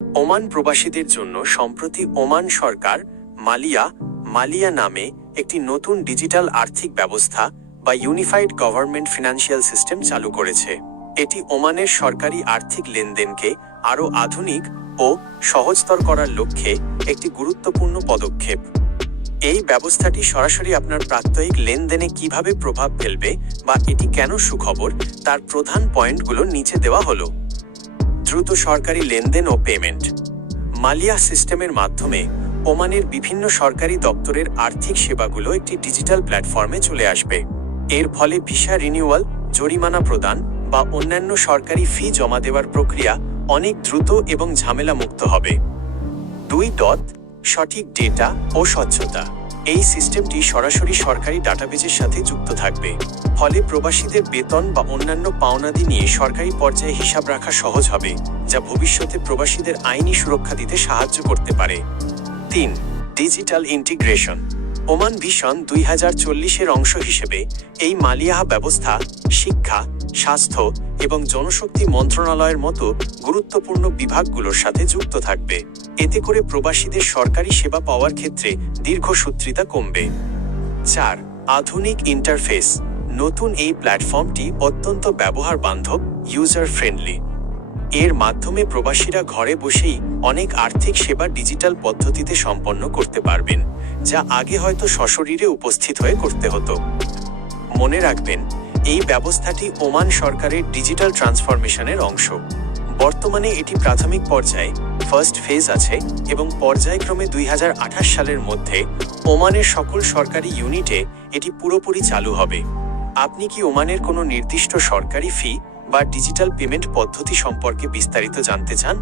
Oman প্রবাসীদের জন্য সম্প্রতি ওমান সরকার মালিয়া নামে একটি নতুন ডিজিটাল আর্থিক ব্যবস্থা বা ইউনিফাইড গভর্নমেন্ট ফিনান্সিয়াল সিস্টেম চালু করেছে। এটি ওমানের সরকারি আর্থিক লেনদেনকে আরও আধুনিক ও সহজতর করার লক্ষ্যে একটি গুরুত্বপূর্ণ পদক্ষেপ। এই ব্যবস্থাটি সরাসরি আপনার প্রাত্যহিক লেনদেনে কিভাবে প্রভাব ফেলবে বা এটি কেন সুখবর তার প্রধান পয়েন্টগুলো নিচে দেওয়া হলো। দ্রুত সরকারি লেনদেন ও পেমেন্ট। মালিয়া সিস্টেমের মাধ্যমে ওমানের বিভিন্ন সরকারি দপ্তরের আর্থিক সেবাগুলো একটি ডিজিটাল প্ল্যাটফর্মে চলে আসবে। এর ফলে ভিসা রিনিউয়াল, জরিমানা প্রদান বা অন্যান্য সরকারি ফি জমা দেওয়ার প্রক্রিয়া অনেক দ্রুত এবং ঝামেলামুক্ত হবে। 2. সঠিক ডেটা ও স্বচ্ছতা। এই সিস্টেমটি সরাসরি সরকারি ডাটাবেজের সাথে যুক্ত থাকবে, ফলে প্রবাসীদের বেতন বা অন্যান্য পাওনাদি নিয়ে সরকারি পর্যায়ে হিসাব রাখা সহজ হবে, যা ভবিষ্যতে প্রবাসীদের আইনি সুরক্ষা দিতে সাহায্য করতে পারে। 3. Digital integration. ওমান ভিশন 2040-এর অংশ হিসেবে এই মালিয়াহা ব্যবস্থা শিক্ষা, স্বাস্থ্য এবং জনশক্তি মন্ত্রণালয়ের মতো গুরুত্বপূর্ণ বিভাগগুলোর সাথে যুক্ত থাকবে। এতে করে প্রবাসীদের সরকারি সেবা পাওয়ার ক্ষেত্রে দীর্ঘসূত্রিতা কমবে। 4. আধুনিক ইন্টারফেস। নতুন এই প্ল্যাটফর্মটি অত্যন্ত ব্যবহার বান্ধব, ইউজার ফ্রেন্ডলি। এর মাধ্যমে প্রবাসীরা ঘরে বসেই অনেক আর্থিক সেবা ডিজিটাল পদ্ধতিতে সম্পন্ন করতে পারবেন, যা আগে হয়তো সশরীরে উপস্থিত হয়ে করতে হতো। মনে রাখবেন, এই ব্যবস্থাটি ওমান সরকারের ডিজিটাল ট্রান্সফরমেশনের অংশ। বর্তমানে এটি প্রাথমিক পর্যায়ে ফার্স্ট ফেজ আছে এবং পর্যায়ক্রমে 2028 সালের মধ্যে ওমানের সকল সরকারি ইউনিটে এটি পুরোপুরি চালু হবে। আপনি কি ওমানের কোনো নির্দিষ্ট সরকারি ফি বা ডিজিটাল পেমেন্ট পদ্ধতি সম্পর্কে বিস্তারিত জানতে চান?